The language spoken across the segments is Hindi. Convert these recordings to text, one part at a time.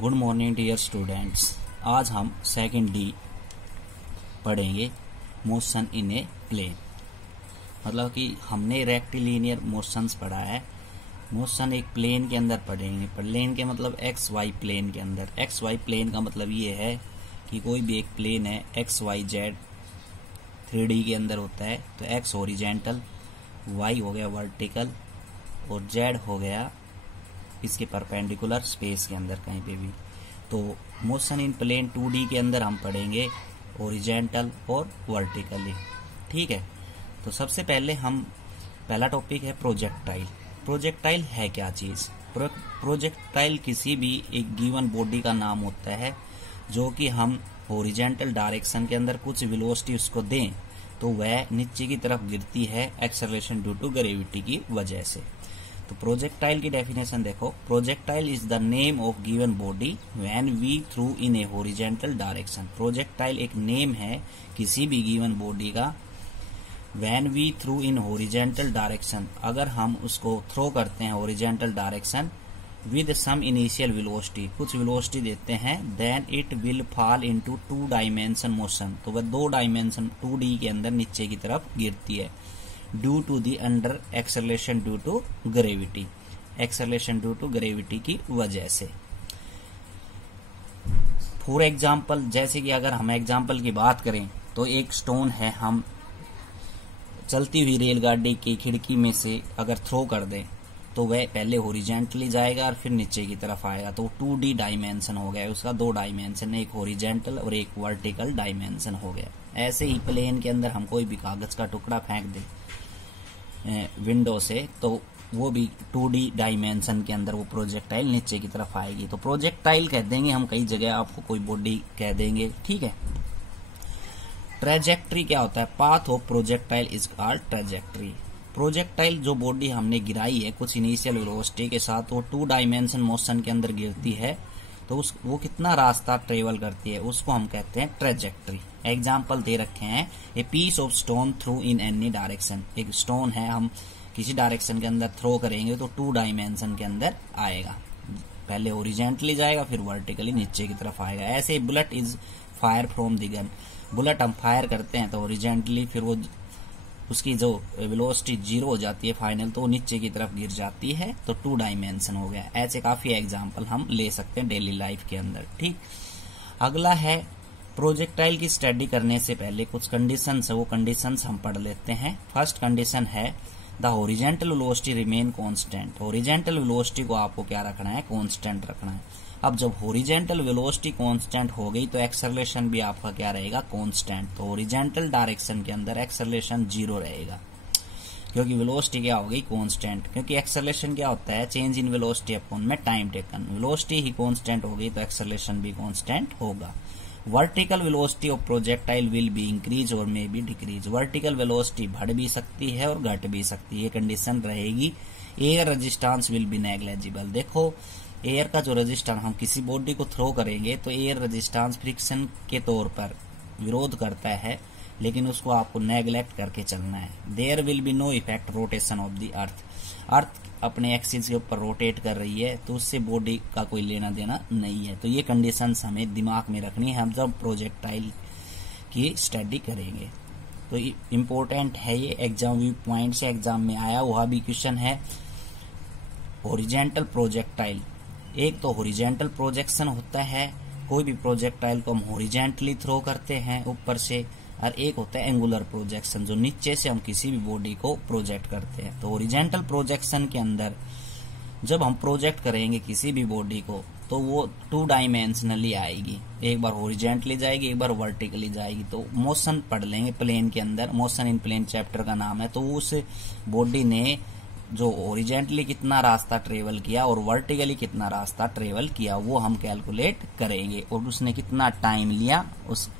Good morning dear students. आज हम सेकंड डी पढ़ेंगे, मोशन इन ए प्लेन। मतलब कि हमने रेक्टिलिनियर मोशंस पढ़ा है, मोशन एक प्लेन के अंदर पढ़ेंगे। प्लेन के मतलब एक्स वाई प्लेन के अंदर। एक्स वाई प्लेन का मतलब ये है कि कोई भी एक प्लेन है एक्स वाई जेड 3D के अंदर होता है, तो एक्स हॉरिजेंटल, वाई हो गया वर्टिकल और जेड हो गया इसके परपेंडिकुलर स्पेस के अंदर कहीं पे भी। तो मोशन इन प्लेन 2D के अंदर हम पढ़ेंगे हॉरिजेंटल और वर्टिकली। ठीक है, तो सबसे पहले पहला टॉपिक है प्रोजेक्टाइल। प्रोजेक्टाइल है क्या चीज? प्रोजेक्टाइल किसी भी एक गिवन बॉडी का नाम होता है जो कि हम हॉरिजेंटल डायरेक्शन के अंदर कुछ वेलोसिटी उसको दें तो वह नीचे की तरफ गिरती है एक्सेलरेशन ड्यू टू ग्रेविटी की वजह से। तो प्रोजेक्टाइल की डेफिनेशन देखो, projectile is the name of given body when we through in a horizontal direction. Projectile एक नेम है किसी भी गिवन बॉडी का when we through in horizontal direction, अगर हम उसको थ्रो करते हैं horizontal direction with some initial velocity, कुछ वेलोसिटी देते हैं, then it will fall into 2 dimension motion. तो वह 2 डायमेंशन 2D के अंदर नीचे की तरफ गिरती है due to the under acceleration due to gravity, acceleration due to gravity की वजह से। फॉर एग्जाम्पल, जैसे कि अगर हम एग्जाम्पल की बात करें तो एक स्टोन है, हम चलती हुई रेलगाड़ी की खिड़की में से अगर थ्रो कर दें तो वह पहले हॉरिजेंटली जाएगा और फिर नीचे की तरफ आएगा। तो 2D डायमेंशन हो गया उसका, 2 डायमेंशन, एक हॉरिजेंटल और एक वर्टिकल डायमेंशन हो गया। ऐसे ही प्लेन के अंदर हम कोई भी कागज का टुकड़ा फेंक दे विंडो से तो वो भी 2D डायमेंशन के अंदर वो प्रोजेक्टाइल नीचे की तरफ आएगी। तो प्रोजेक्टाइल कह देंगे हम, कई जगह आपको कोई बॉडी कह देंगे। ठीक है, ट्रेजेक्ट्री क्या होता है? Path of projectile is called trajectory. Projectile जो बॉडी हमने गिराई है कुछ इनिशियल वेलोसिटी के साथ, वो 2 डायमेंशन मोशन के अंदर गिरती है, तो वो कितना रास्ता ट्रेवल करती है उसको हम कहते हैं ट्रेजेक्ट्री। एग्जाम्पल दे रखे हैं, a piece of stone through in any direction. एक स्टोन है, हम किसी डायरेक्शन के अंदर थ्रो करेंगे तो 2 डायमेंशन के अंदर आएगा, पहले ओरिजेंटली जाएगा फिर वर्टिकली नीचे की तरफ आएगा। ऐसे bullet is fire from the gun, bullet हम फायर करते हैं तो ओरिजेंटली, फिर वो उसकी जो वेलोसिटी 0 हो जाती है फाइनल, तो वो नीचे की तरफ गिर जाती है, तो 2 डायमेंशन हो गया। ऐसे काफी एग्जाम्पल हम ले सकते हैं डेली लाइफ के अंदर। ठीक, अगला है प्रोजेक्टाइल की स्टडी करने से पहले कुछ कंडीशंस है, वो कंडीशंस हम पढ़ लेते हैं। फर्स्ट कंडीशन है the horizontal velocity remain constant. Horizontal velocity को आपको क्या रखना है? कांस्टेंट रखना है। अब जब हॉरिजेंटल वेलोसिटी कांस्टेंट हो गई तो एक्सेलरेशन भी आपका क्या रहेगा? कांस्टेंट। तो हॉरिजेंटल डायरेक्शन के अंदर एक्सेलरेशन 0 रहेगा क्योंकि वेलोसिटी क्या हो गई? कांस्टेंट। क्योंकि एक्सेलरेशन क्या होता है? चेंज इन वेलोसिटी अपॉन में टाइम टेकन। वेलोसिटी ही कांस्टेंट हो गई तो एक्सेलरेशन भी कांस्टेंट होगा। Vertical velocity of projectile will be increase और may be decrease. Vertical velocity बढ़ भी सकती है और घट भी सकती है, ये कंडीशन रहेगी। Air resistance will be negligible. देखो, एयर का जो रेजिस्टेंस, हम किसी बॉडी को थ्रो करेंगे तो एयर रेजिस्टेंस फ्रिक्शन के तौर पर विरोध करता है, लेकिन उसको आपको नेग्लेक्ट करके चलना है। There will be no effect rotation of the earth. Earth अपने एक्सिस के ऊपर रोटेट कर रही है तो उससे बॉडी का कोई लेना देना नहीं है। तो ये कंडीशंस हमें दिमाग में रखनी है हम जब प्रोजेक्टाइल की स्टडी करेंगे। तो इम्पोर्टेंट है ये, एग्जाम व्यू पॉइंट से एग्जाम में आया हुआ भी क्वेश्चन है। हॉरिजेंटल प्रोजेक्टाइल, एक तो हॉरिजेंटल प्रोजेक्शन होता है, कोई भी प्रोजेक्टाइल को हम हॉरिजेंटली थ्रो करते हैं ऊपर से, और एक होता है एंगुलर प्रोजेक्शन जो नीचे से हम किसी भी बॉडी को प्रोजेक्ट करते हैं। तो हॉरिजेंटल प्रोजेक्शन के अंदर जब हम प्रोजेक्ट करेंगे किसी भी बॉडी को तो वो 2 डायमेंशनली आएगी, एक बार हॉरिजेंटली जाएगी, एक बार वर्टिकली जाएगी। तो मोशन पढ़ लेंगे प्लेन के अंदर, मोशन इन प्लेन चैप्टर का नाम है। तो उस बॉडी ने जो ओरिजेंटली कितना रास्ता ट्रेवल किया और वर्टिकली कितना रास्ता ट्रेवल किया वो हम कैलकुलेट करेंगे, और उसने कितना टाइम लिया उस।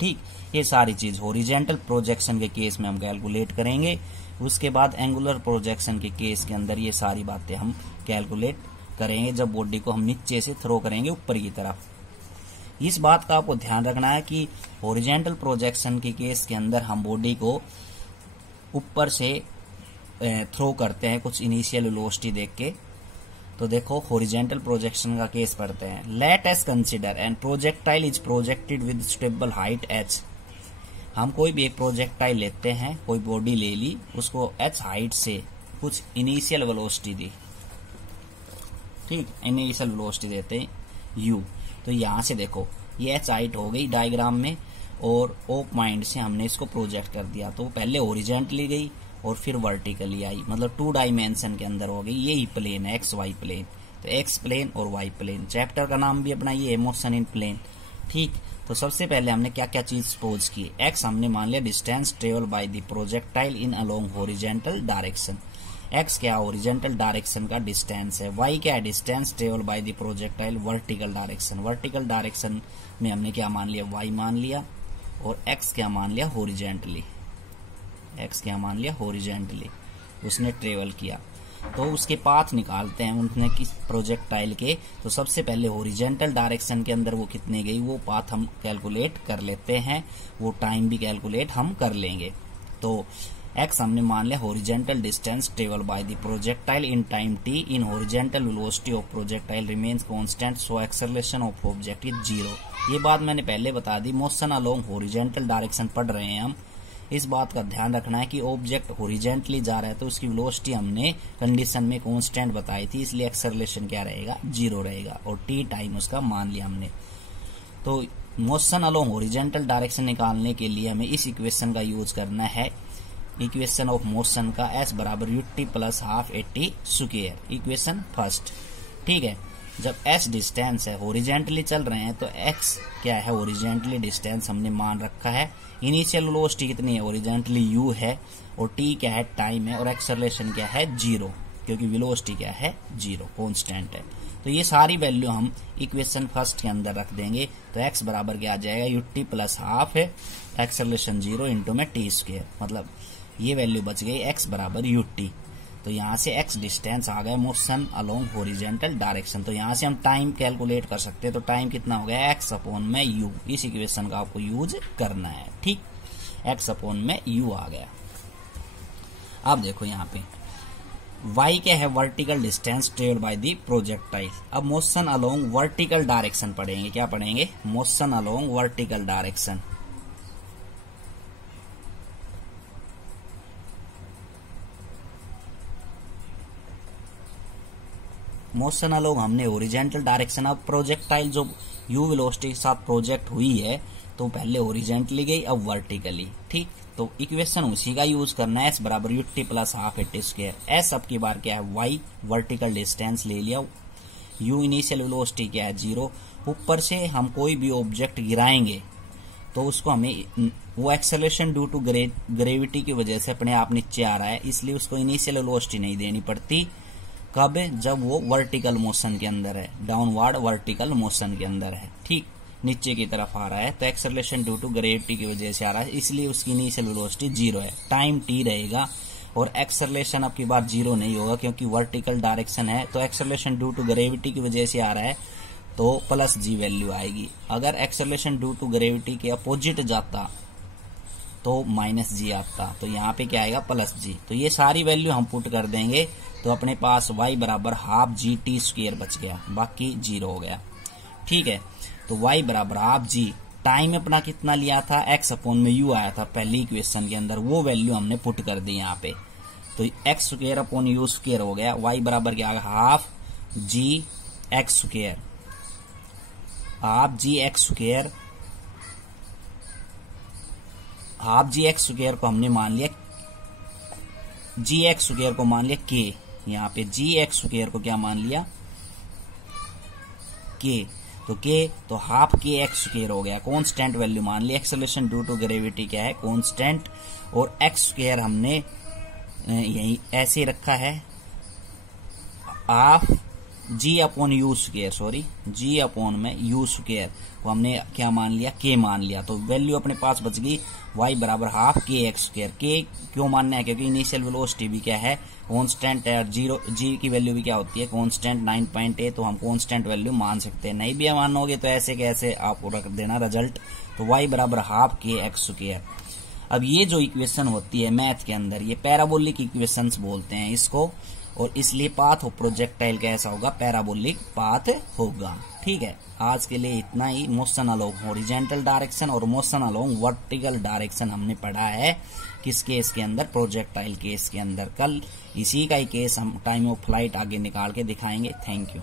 ठीक, ये सारी चीज हॉरिजेंटल प्रोजेक्शन के केस में हम कैलकुलेट करेंगे। उसके बाद एंगुलर प्रोजेक्शन के केस के अंदर ये सारी बातें हम कैलकुलेट करेंगे जब बॉडी को हम नीचे से थ्रो करेंगे ऊपर की तरफ। इस बात का आपको ध्यान रखना है कि हॉरिजेंटल प्रोजेक्शन के केस के अंदर हम बॉडी को ऊपर से थ्रो करते हैं कुछ इनिशियल वेलोसिटी देख के, तो देखो हॉरिजॉन्टल प्रोजेक्शन का केस पढ़ते हैं। Let us consider and projectile is projected with stable height h। हम कोई भी एक प्रोजेक्टाइल लेते हैं, कोई बॉडी ले ली, उसको h हाइट से कुछ इनिशियल वेलोसिटी दी, ठीक, इनिशियल वेलोसिटी देते हैं u। तो यहां से देखो ये h हाइट हो गई डायग्राम में, और ओ पॉइंट से हमने इसको प्रोजेक्ट कर दिया। तो पहले हॉरिजॉन्टली गई और फिर वर्टिकली आई, मतलब 2 डायमेंशन के अंदर हो गई। यही प्लेन है एक्स वाई प्लेन, तो एक्स प्लेन और वाई प्लेन। चैप्टर का नाम भी अपना ये है, मोशन इन प्लेन, ठीक। तो सबसे पहले हमने क्या क्या चीज सपोज की। एक्स हमने मान लिया distance travel by the projectile in along horizontal direction. X क्या हॉरिजॉन्टल डायरेक्शन का डिस्टेंस है। वाई क्या है distance travel by the projectile vertical direction. Vertical direction में हमने क्या मान लिया, वाई मान लिया, और एक्स क्या मान लिया, हॉरिजॉन्टली। एक्स क्या मान लिया, हॉरिजॉन्टली उसने ट्रेवल किया। तो उसके पाथ निकालते हैं उन्होंने किस प्रोजेक्टाइल के। तो सबसे पहले हॉरिजॉन्टल डायरेक्शन के अंदर वो कितने गई, वो पाथ हम कैलकुलेट कर लेते हैं, वो टाइम भी कैलकुलेट हम कर लेंगे। तो एक्स हमने मान लिया horizontal distance travel by the projectile in time t in horizontal velocity of projectile remains constant, so acceleration of object is 0। ये बात मैंने पहले बता दी। मोशन अलोंग हॉरिजॉन्टल डायरेक्शन पढ़ रहे हैं हम, इस बात का ध्यान रखना है कि ऑब्जेक्ट हॉरिजॉन्टली जा रहा है तो उसकी वेलोसिटी हमने कंडीशन में कांस्टेंट बताई थी, इसलिए एक्सेलरेशन क्या रहेगा, 0 रहेगा, और t टाइम उसका मान लिया हमने। तो मोशन अलोंग हॉरिजॉन्टल डायरेक्शन निकालने के लिए हमें इस इक्वेशन का यूज करना है, इक्वेशन ऑफ मोशन का, s बराबर ut plus half at square, equation first, ठीक है। जब s डिस्टेंस है, हॉरिजॉन्टली चल रहे हैं, तो x क्या है, हॉरिजॉन्टली डिस्टेंस हमने मान रखा है। इनिशियल वेलोसिटी कितनी है, हॉरिजॉन्टली u है, और t क्या है, टाइम है, और एक्सेलरेशन क्या है, 0, क्योंकि वेलोसिटी क्या है, 0 कांस्टेंट है। तो ये सारी वैल्यू हम इक्वेशन फर्स्ट के अंदर रख देंगे। तो x बराबर क्या आ जाएगा, ut प्लस हाफ है, एक्सेलरेशन 0 इंटू में t स्क्वायर, मतलब ये वैल्यू बच गई x बराबर ut। तो यहाँ से x डिस्टेंस आ गया मोशन अलोंग हॉरिजॉन्टल डायरेक्शन। तो यहाँ से हम टाइम कैलकुलेट कर सकते हैं। तो टाइम कितना हो गया, x अपॉन में u। इस इक्वेशन का आपको यूज करना है, ठीक, x अपॉन में u आ गया। अब देखो यहाँ पे y क्या है, vertical distance travel by the projectile. अब मोशन अलोंग वर्टिकल डायरेक्शन पढ़ेंगे, क्या पढ़ेंगे, motion along vertical direction. Motion along हमने हॉरिजॉन्टल डायरेक्शन। अब प्रोजेक्टाइल जो u वेलोसिटी के साथ प्रोजेक्ट हुई है, तो पहले हॉरिजॉन्टली गई, अब वर्टिकली, ठीक। तो इक्वेशन उसी का यूज करना है, s बराबर ut plus half at square. s अब की बार क्या है, y वर्टिकल डिस्टेंस ले लिया, u इनिशियल वेलोसिटी क्या है, 0। ऊपर से हम कोई भी ऑब्जेक्ट गिराएंगे तो उसको हमें, वो एक्सेलरेशन ड्यू टू ग्रेविटी की वजह से अपने आप नीचे आ रहा है, इसलिए उसको इनिशियल वेलोसिटी नहीं देनी पड़ती। कब, जब वो वर्टिकल मोशन के अंदर है, डाउनवर्ड वर्टिकल मोशन के अंदर है, ठीक, नीचे की तरफ आ रहा है, तो एक्सेलरेशन ड्यू टू ग्रेविटी की वजह से आ रहा है, इसलिए उसकी इनिशियल वेलोसिटी 0 है, टाइम t रहेगा, और एक्सेलरेशन अब की बार 0 नहीं होगा क्योंकि वर्टिकल डायरेक्शन है। तो एक्सेलरेशन ड्यू टू ग्रेविटी की वजह से आ रहा है, तो प्लस g वैल्यू आएगी। अगर एक्सेलरेशन ड्यू टू ग्रेविटी के अपोजिट जाता तो माइनस g आता, तो यहाँ पे क्या आएगा, प्लस g। तो ये सारी वैल्यू हम पुट कर देंगे, तो अपने पास y बराबर हाफ जी टी स्क्वायर बच गया, बाकी 0 हो गया, ठीक है। तो y बराबर हाफ जी, टाइम अपना कितना लिया था, x अपॉन में u आया था पहली इक्वेशन के अंदर, वो वैल्यू हमने पुट कर दी यहाँ पे। तो x square upon u square हो गया, y बराबर क्या आ गया, हाफ जी एक्स स्क्वायर, हाफ जी एक्स स्क्वायर, हाफ जी एक्स स्क्वायर को हमने मान लिया, जी एक्स स्क्वायर को मान लिया k, यहाँ पे जी एक्स स्क्वायर को क्या मान लिया, k। तो k, तो हाफ k एक्स स्क्वायर हो गया, कांस्टेंट वैल्यू मान लिया। एक्सेलरेशन ड्यू टू ग्रेविटी क्या है, कांस्टेंट, और एक्स स्क्वायर हमने यही ऐसे रखा है, half g upon u square, sorry g upon में यू स्क्वायर को हमने क्या मान लिया, k मान लिया। तो वैल्यू अपने पास बच गई y बराबर half k x square. k क्यों मानना है, क्योंकि इनिशियल वेलोसिटी भी क्या है, कांस्टेंट है, 0 g की वैल्यू भी क्या होती है, कांस्टेंट 9.8, तो हम कांस्टेंट वैल्यू मान सकते हैं। नहीं भी मानोगे तो ऐसे कैसे आप रख देना रिजल्ट। तो y बराबर हाफ k एक्स स्क्वायर। अब ये जो इक्वेशन होती है मैथ के अंदर, ये पैराबोलिक इक्वेशंस बोलते हैं इसको, और इसलिए पाथ ऑफ प्रोजेक्टाइल कैसा होगा, पैराबोलिक पाथ होगा। ठीक है, आज के लिए इतना ही। मोशन अलोंग हॉरिजॉन्टल डायरेक्शन और मोशन अलोंग वर्टिकल डायरेक्शन हमने पढ़ा है किस केस के अंदर, प्रोजेक्टाइल केस के अंदर। कल इसी का ही केस हम टाइम ऑफ फ्लाइट आगे निकाल के दिखाएंगे। Thank you.